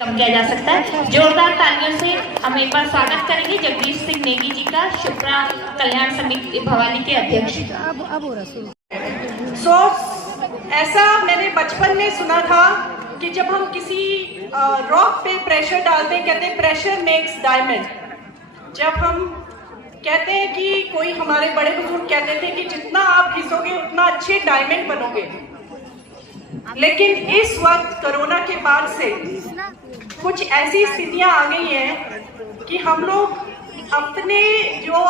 कम किया जा सकता है। जोरदार तालियों से हम एक बार स्वागत करेंगे जगदीश सिंह नेगी जी का, शुक्रा कल्याण समिति भवानी के अध्यक्ष। ऐसा मैंने बचपन में सुना था कि जब हम किसी रॉक पे प्रेशर डालते हैं, कहते हैं प्रेशर मेक्स डायमंड। जब हम कहते हैं कि कोई हमारे बड़े बुजुर्ग कहते थे कि जितना आप घिसोगे उतना अच्छे डायमंड बनोगे, लेकिन इस वक्त कोरोना के बाद से कुछ ऐसी स्थितियां आ गई हैं कि हम लोग अपने जो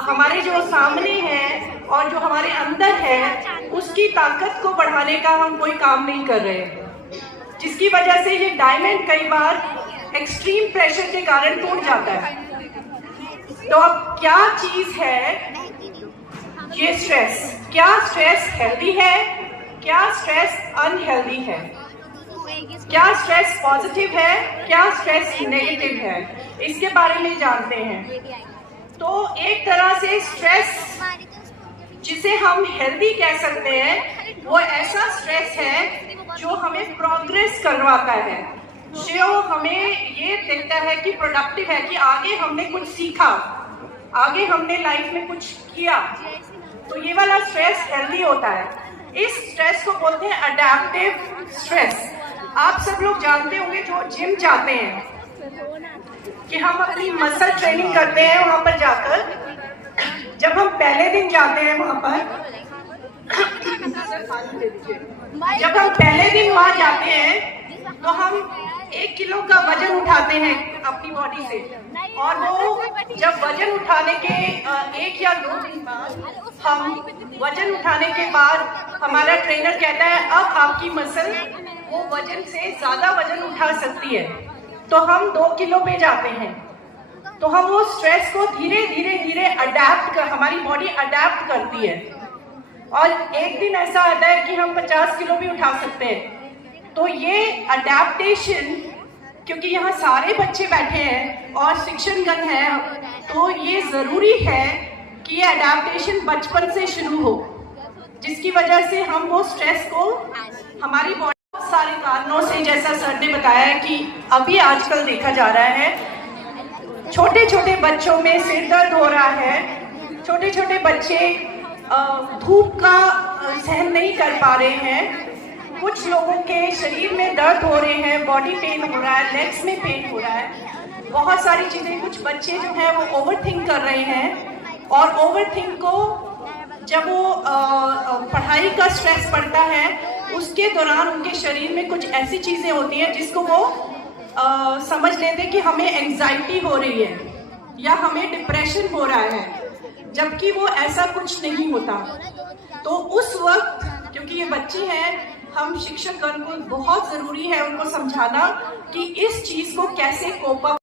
हमारे जो सामने है और जो हमारे अंदर है उसकी ताकत को बढ़ाने का हम कोई काम नहीं कर रहे हैं, जिसकी वजह से ये डायमंड कई बार एक्सट्रीम प्रेशर के कारण टूट जाता है। तो अब क्या चीज है ये स्ट्रेस? क्या स्ट्रेस हेल्दी है, क्या स्ट्रेस अनहेल्दी है, क्या स्ट्रेस पॉजिटिव है, क्या स्ट्रेस नेगेटिव है, इसके बारे में जानते हैं। तो एक तरह से स्ट्रेस जिसे हम हेल्दी कह सकते हैं वो ऐसा स्ट्रेस है जो हमें प्रोग्रेस करवाता है, जो हमें ये देखता है कि प्रोडक्टिव है, कि आगे हमने कुछ सीखा, आगे हमने लाइफ में कुछ किया। तो ये वाला स्ट्रेस हेल्दी होता है। इस स्ट्रेस को बोलते हैं अडैप्टिव स्ट्रेस। आप सब लोग जानते होंगे जो जिम जाते हैं कि हम अपनी मसल ट्रेनिंग करते हैं वहां पर जाकर। जब हम पहले दिन जाते हैं वहां पर जब हम पहले दिन वहां जाते हैं तो हम 1 किलो का वजन उठाते हैं अपनी बॉडी से, और वो जब वजन उठाने के 1 या 2 दिन बाद हम वजन उठाने के बाद हमारा ट्रेनर कहता है अब आपकी मसल वो वजन से ज्यादा वजन उठा सकती है, तो हम 2 किलो पे जाते हैं। तो हम वो स्ट्रेस को धीरे धीरे हमारी बॉडी अडेप्ट करती है, और एक दिन ऐसा आता है कि हम 50 किलो भी उठा सकते हैं। तो ये अडेप्टेशन, क्योंकि यहाँ सारे बच्चे बैठे हैं और शिक्षणगण है, तो ये जरूरी है कि ये अडेप्टेशन बचपन से शुरू हो, जिसकी वजह से हम वो स्ट्रेस को हमारी बॉडी सारे कारणों से, जैसा सर ने बताया कि अभी आजकल देखा जा रहा है छोटे छोटे बच्चों में सिर दर्द हो रहा है, छोटे छोटे बच्चे धूप का सहन नहीं कर पा रहे हैं, कुछ लोगों के शरीर में दर्द हो रहे हैं, बॉडी पेन हो रहा है, लेग्स में पेन हो रहा है, बहुत सारी चीजें। कुछ बच्चे जो हैं वो ओवरथिंक कर रहे हैं, और ओवरथिंक को जब वो पढ़ाई का स्ट्रेस पड़ता है उसके दौरान उनके शरीर में कुछ ऐसी चीजें होती हैं जिसको वो समझ लेते हैं कि हमें एंजाइटी हो रही है या हमें डिप्रेशन हो रहा है, जबकि वो ऐसा कुछ नहीं होता। तो उस वक्त, क्योंकि ये बच्चे हैं, हम शिक्षकगण को बहुत जरूरी है उनको समझाना कि इस चीज को कैसे कोप अप